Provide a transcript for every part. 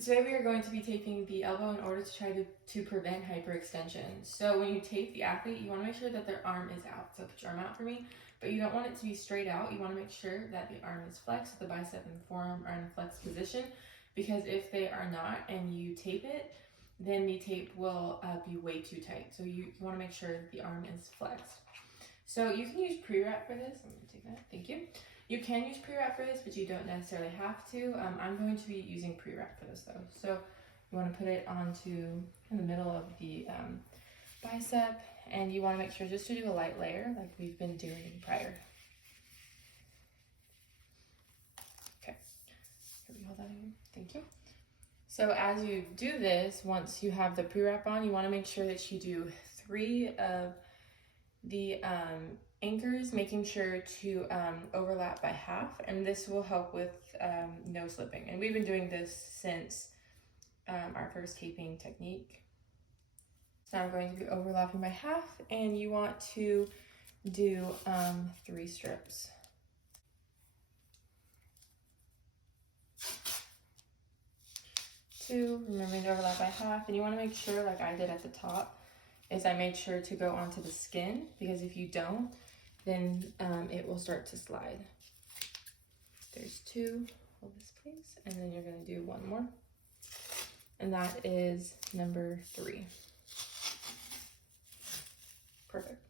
today we are going to be taping the elbow in order to try to prevent hyperextension. So when you tape the athlete, you want to make sure that their arm is out. So put your arm out for me, but you don't want it to be straight out. You want to make sure that the arm is flexed, the bicep and the forearm are in a flexed position, because if they are not and you tape it, then the tape will be way too tight. So you want to make sure that the arm is flexed. So you can use pre-wrap for this. I'm going to take that. Thank you. You can use pre-wrap for this, but you don't necessarily have to. I'm going to be using pre-wrap for this though. So you want to put it onto in the middle of the bicep, and you want to make sure just to do a light layer like we've been doing prior. Okay, here we hold that in. Thank you. So as you do this, once you have the pre-wrap on, you want to make sure that you do 3 of the anchors, making sure to overlap by half, and this will help with no slipping. And we've been doing this since our first taping technique. So I'm going to be overlapping by half, and you want to do 3 strips. Remembering to overlap by half, and you want to make sure, like I did at the top, is I made sure to go onto the skin, because if you don't, then it will start to slide. There's 2, hold this please, and then you're going to do 1 more, and that is number 3. Perfect.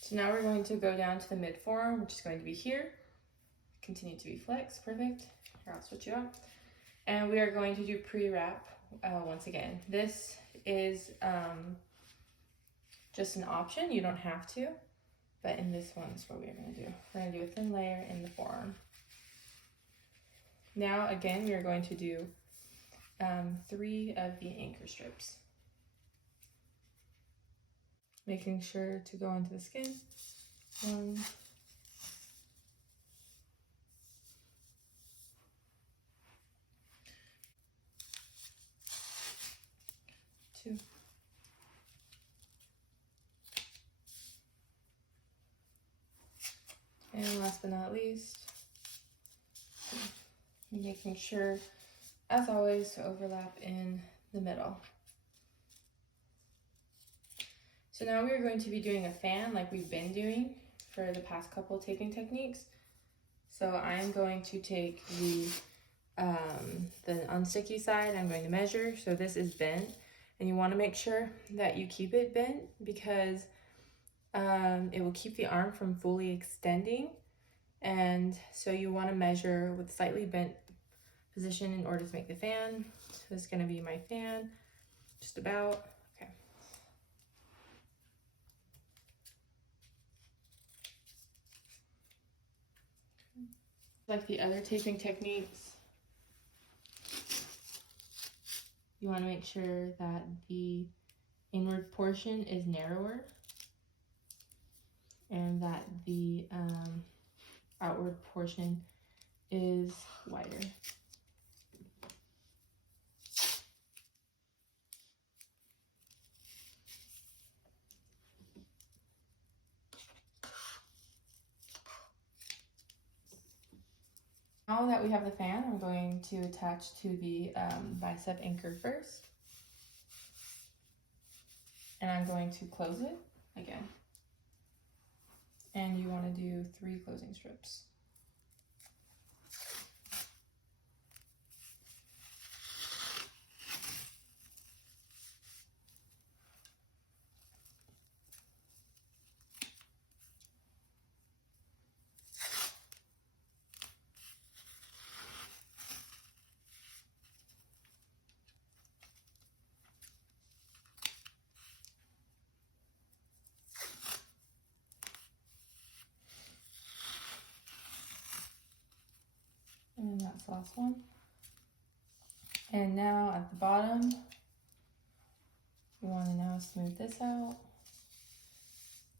So now we're going to go down to the mid forearm, which is going to be here. Continue to be flexed. Perfect. Here, I'll switch you up. And we are going to do pre-wrap once again. This is just an option. You don't have to, but in this one is what we're going to do. We're going to do a thin layer in the forearm. Now again, we are going to do 3 of the anchor strips. Making sure to go into the skin. 1, 2, and last but not least, making sure, as always, to overlap in the middle. So now we are going to be doing a fan like we've been doing for the past couple taping techniques. So I am going to take the unsticky side. I'm going to measure. So this is bent, and you want to make sure that you keep it bent, because it will keep the arm from fully extending. And so you want to measure with slightly bent position in order to make the fan. So this is going to be my fan, just about. Okay. Like the other taping techniques, you want to make sure that the inward portion is narrower and that the outward portion is wider. Now that we have the fan, I'm going to attach to the bicep anchor first. And I'm going to close it again. And you want to do 3 closing strips. And then that's the last one. And now at the bottom, you want to now smooth this out.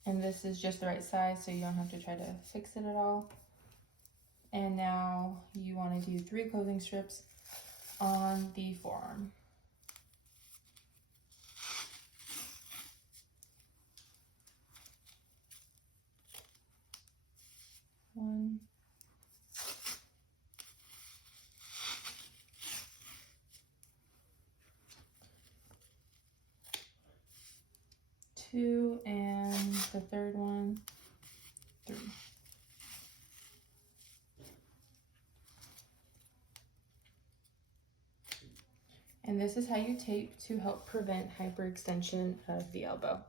And this is just the right size, so you don't have to try to fix it at all. And now you want to do 3 closing strips on the forearm. 1, 2, and the third one, 3. And this is how you tape to help prevent hyperextension of the elbow.